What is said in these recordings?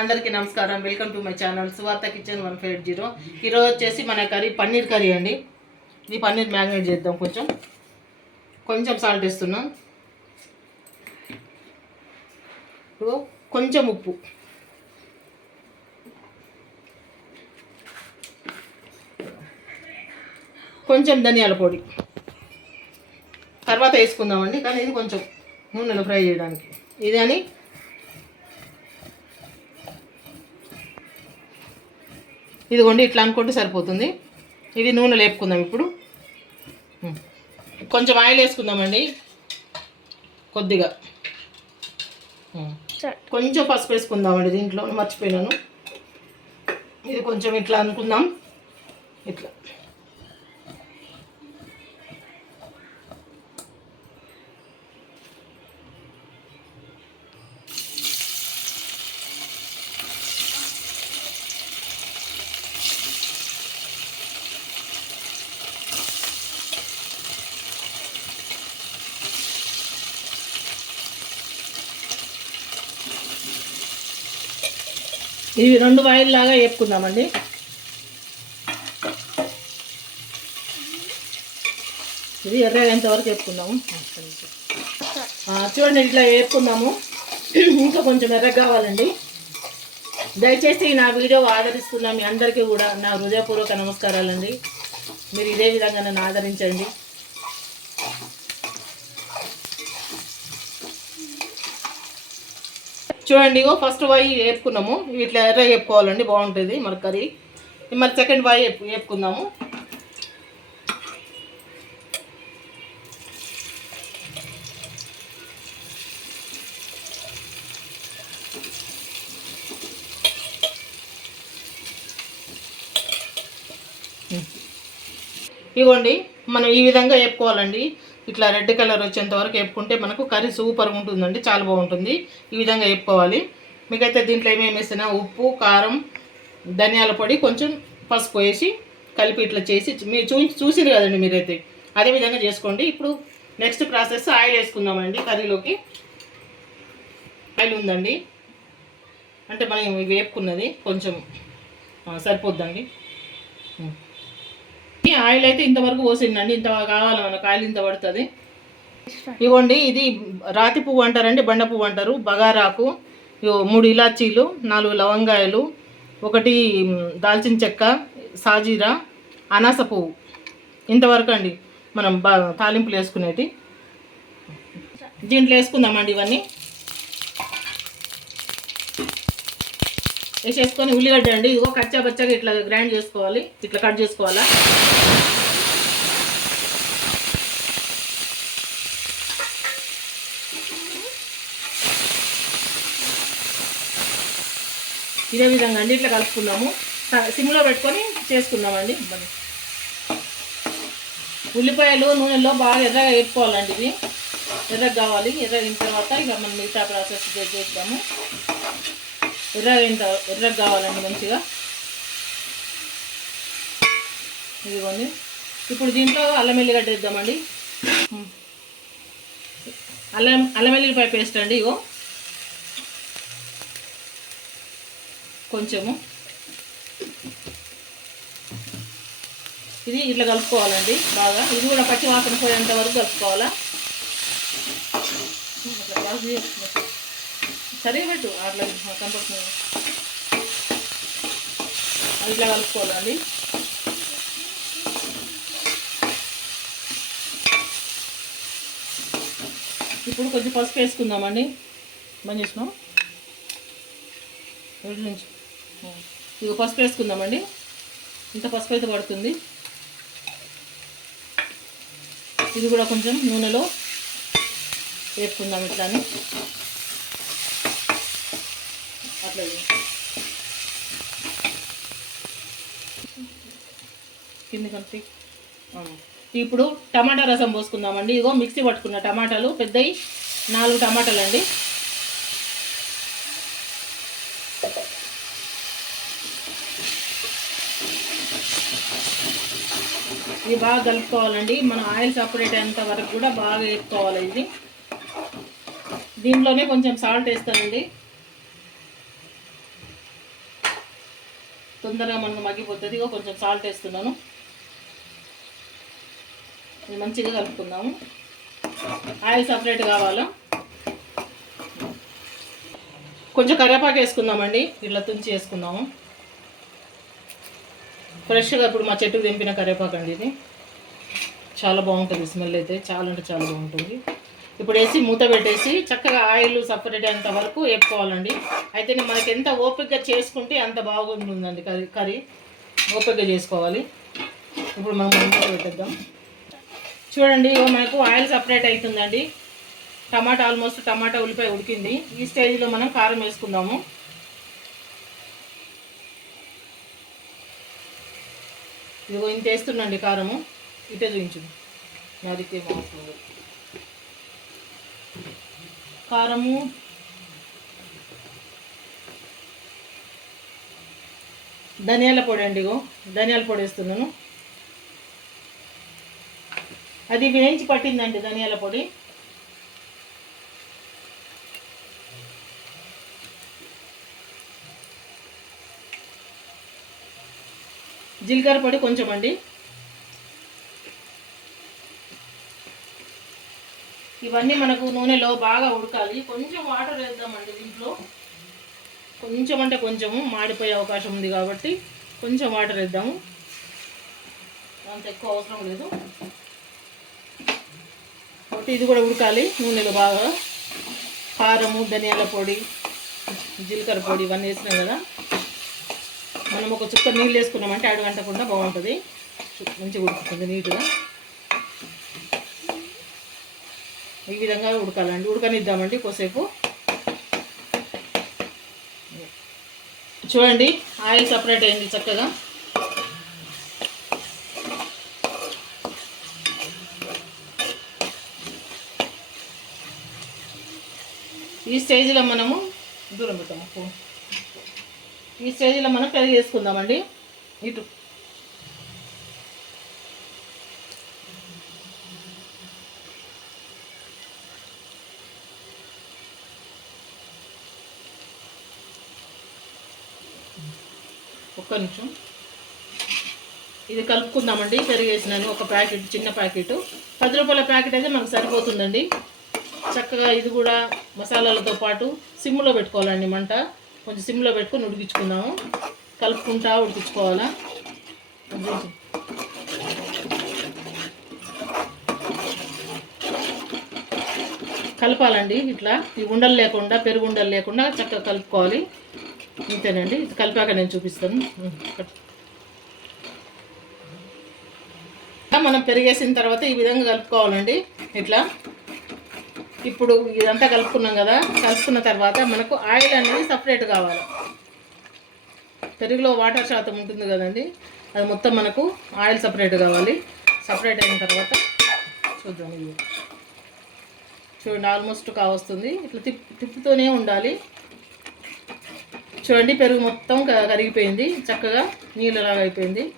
అందరికీ నమస్కారం. Welcome to my channel Suvartha kitchen one five zero ఈరోజు వచ్చేసి మన కర్రీ పన్నీర్ కర్రీ అండి. ఇది పన్నీర్ మ్యాగ్నేట్ చేద్దాం కొంచెం. కొంచెం సాల్ట్ వేస్తున్నాం. కొంచెం ఉప్పు. కొంచెం ధనియాల పొడి. తర్వాత వేసుకుందామండి కానీ ఇది కొంచెం నూనెలో ఫ్రై చేయడానికి. ఇది అని ఇదిగోండి ఇట్లా అనుకుంటే సరిపోతుంది. ఇది నూనె లేపుకుందాం ఇప్పుడు. కొంచెం ఆయిల్ వేసుకుందామండి. కొద్దిగా. కొంచెం పసుపు వేసుకుందామండి దీంట్లో మర్చిపోయినాను. ఇది కొంచెం ఇట్లా అనుకుందాం. ఇట్లా. ఇవి రెండు వాయిల్ లాగా వేపుకుందామండి. ఇది ఎర్రగేంత వరకు వేపుకుందాము. చూడండి ఇట్లా వేపుకుందాము. ఇంకా కొంచెం ఎర్రగా కావాలండి. దయచేసి నా వీడియో ఆదరిస్తున్న మీ అందరికీ కూడా నా హృదయపూర్వక నమస్కారాలండి. మీరు ఇదే విధంగా నన్ను ఆదరించండి. చూడండి ఇగో ఫస్ట్ వాయి వేపుకున్నాము. ఇట్లా ఎర్ర వేపుకోవాలండి బాగుంటుంది. మరి కర్రీ. మరి సెకండ్ వాయి వేపు వేపుకుందాము. ఇవ్వండి మనం ఈ విధంగా వేపుకోవాలండి. ఇట్లా రెడ్ కలర్ వచ్చేంత వరకు వేపుకుంటే మనకు కర్రీ సూపర్గా ఉంటుందండి చాలా బాగుంటుంది. ఈ విధంగా వేపుకోవాలి. మీకైతే దీంట్లో ఏమేమి వేసినా ఉప్పు కారం ధనియాల పొడి కొంచెం పసుపు వేసి కలిపి ఇట్లా చేసి మీరు చూ చూసిరు కదండి మీరైతే. అదే విధంగా చేసుకోండి. ఇప్పుడు నెక్స్ట్ ప్రాసెస్ ఆయిల్ వేసుకుందామండి కర్రీలోకి. ఆయిల్ ఉందండి. అంటే మనం వేపుకున్నది కొంచెం సరిపోద్దండి. ఆయిల్ అయితే ఇంతవరకు పోసిందండి. ఇంత కావాలి మనకు ఆయిల్ ఇంత పడుతుంది. ఇవ్వండి ఇది రాతి పువ్వు అంటారండి బండ పువ్వు అంటారు. బగారాకు మూడు ఇలాచీలు నాలుగు లవంగాయలు ఒకటి దాల్చిన చెక్క సాజీరా అనాస పువ్వు. ఇంతవరకు అండి మనం బా తాలింపులు వేసుకునేటి. దీంట్లో వేసుకుందామండి ఇవన్నీ. వేసేసుకొని ఉల్లిగడ్డ అండి ఇదిగో కచ్చా బచ్చగా ఇట్లా గ్రైండ్ చేసుకోవాలి. ఇట్లా కట్ చేసుకోవాలా? ఇదే విధంగా అండి. ఇట్లా కలుపుకున్నాము. సిమ్లో పెట్టుకొని చేసుకుందామండి. ఉల్లిపాయలు నూనెలో బాగా ఎర్రగా వేసుకోవాలండి ఇది. ఎర్రగా కావాలి. ఎర్రగిన తర్వాత ఇక మనం మిగతా ప్రాసెస్ చేద్దాము. ఎర్రగా అయిన ఎర్రగా కావాలండి మంచిగా? ఇదిగోండి. ఇప్పుడు దీంట్లో అల్లం ఎల్లిగడ్డ ఇద్దామండి అల్లం అల్లం ఎల్లిపాయ పేస్ట్ అండి ఇగో. కొంచెము. ఇది ఇట్లా కలుపుకోవాలండి బాగా. ఇది కూడా పచ్చి వాసన పోయేంత వరకు కలుపుకోవాలా? ఇట్లా అట్లా కనపడుతుంది. ఇట్లా కలుపుకోవాలండి ఇప్పుడు కొంచెం పసుపు వేసుకుందామండి. బంద్ చేసినాం రెండు నుంచి. ఇక పసుపు వేసుకుందామండి. ఇంత పసుపు అయితే పడుతుంది. ఇది కూడా కొంచెం నూనెలో వేపుకుందాం ఇట్లానే అట్లా ఇది. కింది కలిపి. ఇప్పుడు టమాటా రసం పోసుకుందామండి. ఇగో మిక్సీ పట్టుకున్న టమాటాలు. పెద్దవి నాలుగు టమాటాలు అండి ఇది బాగా కలుపుకోవాలండి. మనం ఆయిల్ సపరేట్ అయ్యేంత వరకు కూడా బాగా వేసుకోవాలి ఇది దీంట్లోనే కొంచెం సాల్ట్ వేస్తానండి. తొందరగా మనకు మగ్గిపోతుంది. కొంచెం సాల్ట్ వేస్తున్నాను. ఇది మంచిగా కలుపుకుందాము ఆయిల్ సపరేట్ కావాలా? కొంచెం కరివేపాకు వేసుకుందామండి. ఇట్లా తుంచి వేసుకుందాము. ఫ్రెష్గా ఇప్పుడు మా చెట్టుకు తెంపిన కరివేపాకు అండి ఇది. చాలా బాగుంటుంది స్మెల్ అయితే. చాలా అంటే చాలా బాగుంటుంది. ఇప్పుడు వేసి మూత పెట్టేసి చక్కగా ఆయిల్ సపరేట్ అయ్యేంత వరకు వేపుకోవాలండి. అయితే మనకి ఎంత ఓపికగా చేసుకుంటే అంత బాగుంటుందండి కర్రీ. కర్రీ ఓపికగా చేసుకోవాలి. ఇప్పుడు మనం మూత పెట్టేద్దాం. చూడండి ఇగో మనకు ఆయిల్ సపరేట్ అవుతుందండి టమాటా ఆల్మోస్ట్ టమాటా ఉల్లిపాయ ఉడికింది. ఈ స్టేజ్లో మనం కారం వేసుకుందాము. ఇదిగో ఇంత వేస్తుండండి కారము. ఇటే చూపించు. నరికే మాస్తుంది కారము. ధనియాల పొడి అండి ఇగో. ధనియాల పొడి వేస్తున్నాను. అది వేయించి పట్టిందండి ధనియాల పొడి? జీలకర్ర పొడి కొంచెం అండి. ఇవన్నీ మనకు నూనెలో బాగా ఉడకాలి. కొంచెం వాటర్ వేద్దామండి దీంట్లో. కొంచెం అంటే కొంచెము మాడిపోయే అవకాశం ఉంది కాబట్టి కొంచెం వాటర్ వేద్దాము. అంత ఎక్కువ అవసరం లేదు. కాబట్టి ఇది కూడా ఉడకాలి నూనెలో బాగా. కారము ధనియాల పొడి జీలకర్ర పొడి ఇవన్నీ వేసినాం కదా. మనం ఒక చుక్క నీళ్ళు వేసుకున్నామంటే అడుగంటకుండా బాగుంటుంది. మంచిగా ఉడుకుతుంది నీట్గా. ఈ విధంగా ఉడకాలండి. ఉడకనిద్దామండి కోసేపు చూడండి ఆయిల్ సపరేట్ అయింది చక్కగా. స్టేజ్లో మనము దూరం పెట్టాము ఈ స్టేజ్లో మనం పెరుగు వేసుకుందామండి ఇటు. ఒక్క నిమిషం. ఇది కలుపుకుందామండి. పెరుగు వేసినాను ఒక ప్యాకెట్ చిన్న ప్యాకెట్. పది రూపాయల ప్యాకెట్ అయితే మనకు సరిపోతుందండి. చక్కగా ఇది కూడా మసాలాలతో పాటు సిమ్లో పెట్టుకోవాలండి మంట. కొంచెం సిమ్లో పెట్టుకొని ఉడికించుకుందాము. కలుపుకుంటా ఉడికించుకోవాలా? కలపాలండి ఇట్లా. ఈ ఉండలు లేకుండా పెరుగు ఉండలు లేకుండా చక్కగా కలుపుకోవాలి. ఇంతేనండి. ఇది కలిపాక నేను చూపిస్తాను. మనం పెరిగేసిన తర్వాత ఈ విధంగా కలుపుకోవాలండి. ఇట్లా. ఇప్పుడు ఇదంతా కలుపుకున్నాం కదా కలుపుకున్న తర్వాత మనకు ఆయిల్ అనేది సపరేట్ కావాలి. పెరుగులో వాటర్ శాతం ఉంటుంది కదండి అది మొత్తం మనకు ఆయిల్ సపరేట్ కావాలి. సపరేట్ అయిన తర్వాత చూద్దాం ఇది. చూడండి ఆల్మోస్ట్ కావస్తుంది. ఇట్లా తిప్ తిప్పుతూనే ఉండాలి. చూడండి పెరుగు మొత్తం కరిగిపోయింది. చక్కగా నీళ్ళలాగా అయిపోయింది.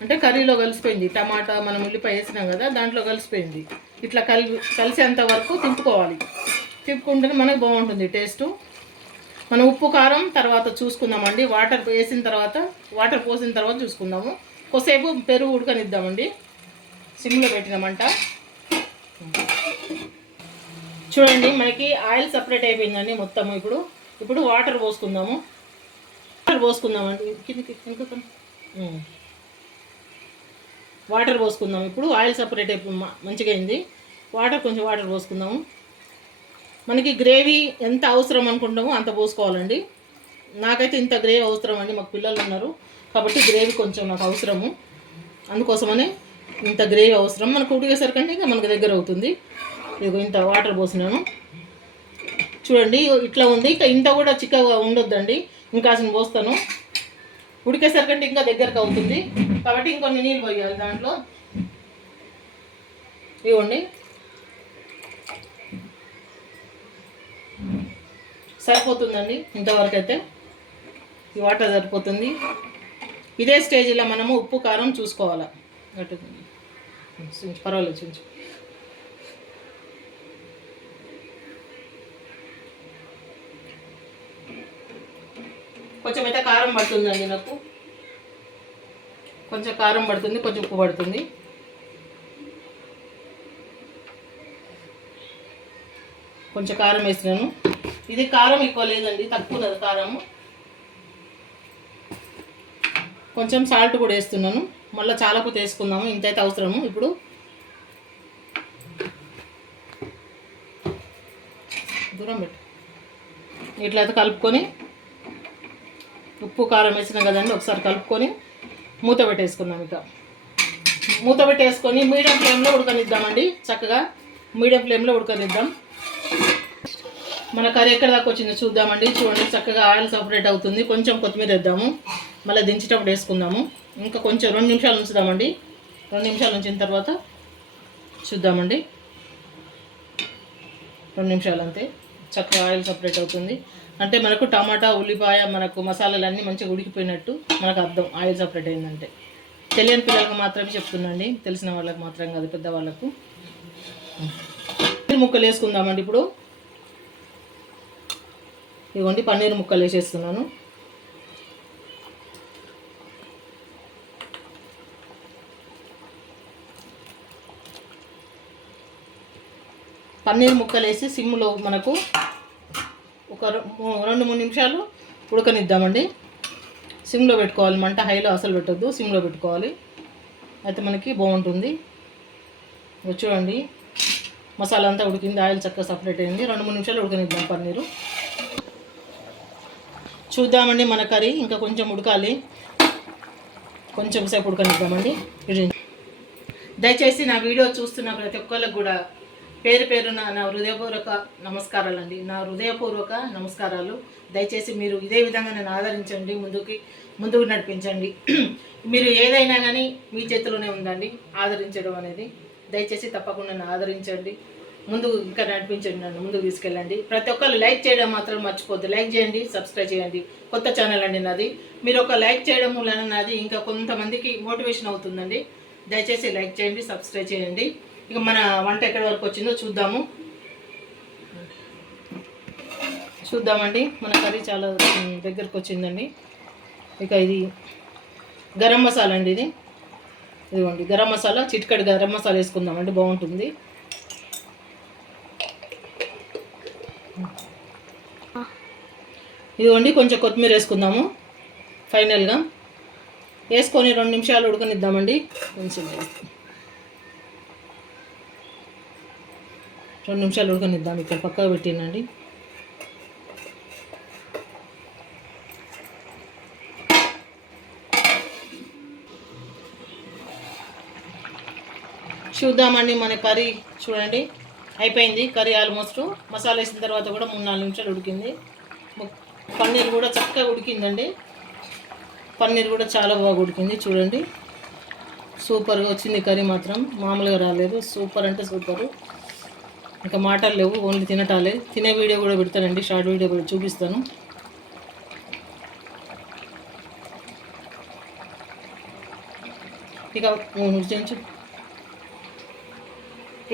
అంటే కర్రీలో కలిసిపోయింది. టమాటా మనం ఉల్లిపాయ వేసినాం కదా దాంట్లో కలిసిపోయింది. ఇట్లా కలి కలిసేంత వరకు తిప్పుకోవాలి తిప్పుకుంటేనే మనకు బాగుంటుంది టేస్టు. మనం ఉప్పు కారం తర్వాత చూసుకుందామండి. వాటర్ వేసిన తర్వాత వాటర్ పోసిన తర్వాత చూసుకుందాము. కొద్దిసేపు పెరుగు ఉడకనిద్దామండి. సిమ్లో పెట్టినామంట చూడండి మనకి ఆయిల్ సపరేట్ అయిపోయిందండి మొత్తం ఇప్పుడు. ఇప్పుడు వాటర్ పోసుకుందాము. వాటర్ పోసుకుందామండి. కిందకి. వాటర్ పోసుకుందాం. ఇప్పుడు ఆయిల్ సపరేట్ అయిపోయి మంచిగా అయింది వాటర్ కొంచెం వాటర్ పోసుకుందాము. మనకి గ్రేవీ ఎంత అవసరం అనుకుంటామో అంత పోసుకోవాలండి. నాకైతే ఇంత గ్రేవీ అవసరం అండి. మాకు పిల్లలు ఉన్నారు కాబట్టి గ్రేవీ కొంచెం నాకు అవసరము. అందుకోసమనే ఇంత గ్రేవీ అవసరం. మనకు ఉడికేసరికంటే ఇంకా మనకు దగ్గర అవుతుంది. ఇక ఇంత వాటర్ పోసినాను. చూడండి ఇట్లా ఉంది. ఇంకా ఇంత కూడా చిక్కగా ఉండొద్దండి. ఇంకా అసలు పోస్తాను. ఉడికేసరికంటే ఇంకా దగ్గరకు అవుతుంది. కాబట్టి ఇంకొన్ని నీళ్ళు పోయాలి దాంట్లో. ఇవ్వండి. సరిపోతుందండి ఇంతవరకు అయితే ఈ వాటర్ సరిపోతుంది. ఇదే స్టేజ్లో మనము ఉప్పు కారం చూసుకోవాలి? అటు. పర్వాలేదు చించు. కొంచెం అయితే కారం పడుతుందండి నాకు. కొంచెం కారం పడుతుంది కొంచెం ఉప్పు పడుతుంది. కొంచెం కారం వేసినాను. ఇది కారం ఎక్కువ లేదండి తక్కువ ఉన్నది కారము. కొంచెం సాల్ట్ కూడా వేస్తున్నాను. మళ్ళీ చాలా కొత్త వేసుకుందాము ఇంతైతే అవసరము ఇప్పుడు. దూరం పెట్టు. ఇట్లయితే కలుపుకొని ఉప్పు కారం వేసినాం కదండి ఒకసారి కలుపుకొని మూత పెట్టేసుకుందాం ఇక. మూత పెట్టేసుకొని మీడియం ఫ్లేమ్లో ఉడకనిద్దామండి. చక్కగా మీడియం ఫ్లేమ్లో ఉడకనిద్దాం. మన కర్రీ ఎక్కడ దాకా వచ్చిందో చూద్దామండి. చూడండి చక్కగా ఆయిల్ సపరేట్ అవుతుంది. కొంచెం కొత్తిమీర వేద్దాము. మళ్ళీ దించేటప్పుడు వేసుకుందాము. ఇంకా కొంచెం రెండు నిమిషాలు ఉంచుదామండి. రెండు నిమిషాలు ఉంచిన తర్వాత చూద్దామండి. రెండు నిమిషాలు అంతే. చక్కగా ఆయిల్ సపరేట్ అవుతుంది. అంటే మనకు టమాటా ఉల్లిపాయ మనకు మసాలాలు అన్నీ మంచిగా ఉడికిపోయినట్టు మనకు అర్థం ఆయిల్ సపరేట్ అయిందంటే. తెలియని పిల్లలకు మాత్రమే చెప్తుందండి తెలిసిన వాళ్ళకి మాత్రం కాదు పెద్దవాళ్ళకు. పన్నీర్ ముక్కలు వేసుకుందామండి ఇప్పుడు. ఇదిగోండి పన్నీర్ ముక్కలు వేసేస్తున్నాను. పన్నీర్ ముక్కలు వేసి సిమ్లో మనకు ఒక రెండు మూడు నిమిషాలు ఉడకనిద్దామండి. సిమ్లో పెట్టుకోవాలి. మంట హైలో అసలు పెట్టద్దు. సిమ్లో పెట్టుకోవాలి. అయితే మనకి బాగుంటుంది. చూడండి. మసాలా అంతా ఉడికింది. ఆయిల్ చక్కగా సపరేట్ అయింది. రెండు మూడు నిమిషాలు ఉడకనిద్దాం పన్నీరు. చూద్దామండి మన కర్రీ. ఇంకా కొంచెం ఉడకాలి. కొంచెం సేపు ఉడకనిద్దామండి. దయచేసి నా వీడియో చూస్తున్న ప్రతి ఒక్కరికి కూడా పేరు పేరున నా హృదయపూర్వక నమస్కారాలండి. నా హృదయపూర్వక నమస్కారాలు. దయచేసి మీరు ఇదే విధంగా నన్ను ఆదరించండి ముందుకి ముందుకు నడిపించండి. మీరు ఏదైనా కానీ మీ చేతిలోనే ఉందండి ఆదరించడం అనేది. దయచేసి తప్పకుండా నన్ను ఆదరించండి. ముందు ఇంకా నడిపించండి నన్ను ముందుకు తీసుకెళ్ళండి. ప్రతి ఒక్కరు లైక్ చేయడం మాత్రం మర్చిపోద్దు లైక్ చేయండి సబ్స్క్రైబ్ చేయండి. కొత్త ఛానల్ అండి నాది. మీరు ఒక లైక్ చేయడం వలన నాది ఇంకా కొంతమందికి మోటివేషన్ అవుతుందండి. దయచేసి లైక్ చేయండి సబ్స్క్రైబ్ చేయండి. ఇక మన వంట ఎక్కడి వరకు వచ్చిందో చూద్దాము. చూద్దామండి మన కర్రీ చాలా దగ్గరకు వచ్చిందండి. ఇక ఇది గరం మసాలా అండి ఇది. ఇదిగోండి గరం మసాలా చిటికడి గరం మసాలా వేసుకుందామండి బాగుంటుంది. ఇదిగోండి కొంచెం కొత్తిమీర వేసుకుందాము ఫైనల్గా. వేసుకొని రెండు నిమిషాలు ఉడకనిద్దామండి. కొంచెం రెండు నిమిషాలు ఉడకనిద్దాం. ఇక్కడ పక్కకు పెట్టినండి చూద్దామండి మన కర్రీ చూడండి. అయిపోయింది కర్రీ ఆల్మోస్ట్ మసాలా వేసిన తర్వాత కూడా మూడు నాలుగు నిమిషాలు ఉడికింది. పన్నీర్ కూడా చక్కగా ఉడికిందండి. పన్నీర్ కూడా చాలా బాగా ఉడికింది చూడండి. సూపర్గా వచ్చింది కర్రీ మాత్రం. మామూలుగా రాలేదు. సూపర్ అంటే సూపర్. ఇంకా మాటలు లేవు ఓన్లీ తినటాలే. తినే వీడియో కూడా పెడతానండి షార్ట్ వీడియో కూడా చూపిస్తాను. ఇక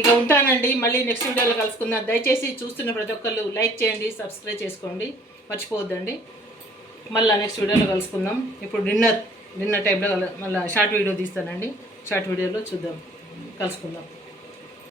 ఇక ఉంటానండి మళ్ళీ నెక్స్ట్ వీడియోలో కలుసుకుందాం. దయచేసి చూస్తున్న ప్రతి ఒక్కళ్ళు లైక్ చేయండి సబ్స్క్రైబ్ చేసుకోండి. మర్చిపోవద్దండి. మళ్ళీ నెక్స్ట్ వీడియోలో కలుసుకుందాం. ఇప్పుడు డిన్నర్ డిన్నర్ టైంలో మళ్ళీ షార్ట్ వీడియో తీస్తానండి. షార్ట్ వీడియోలో చూద్దాం. కలుసుకుందాం.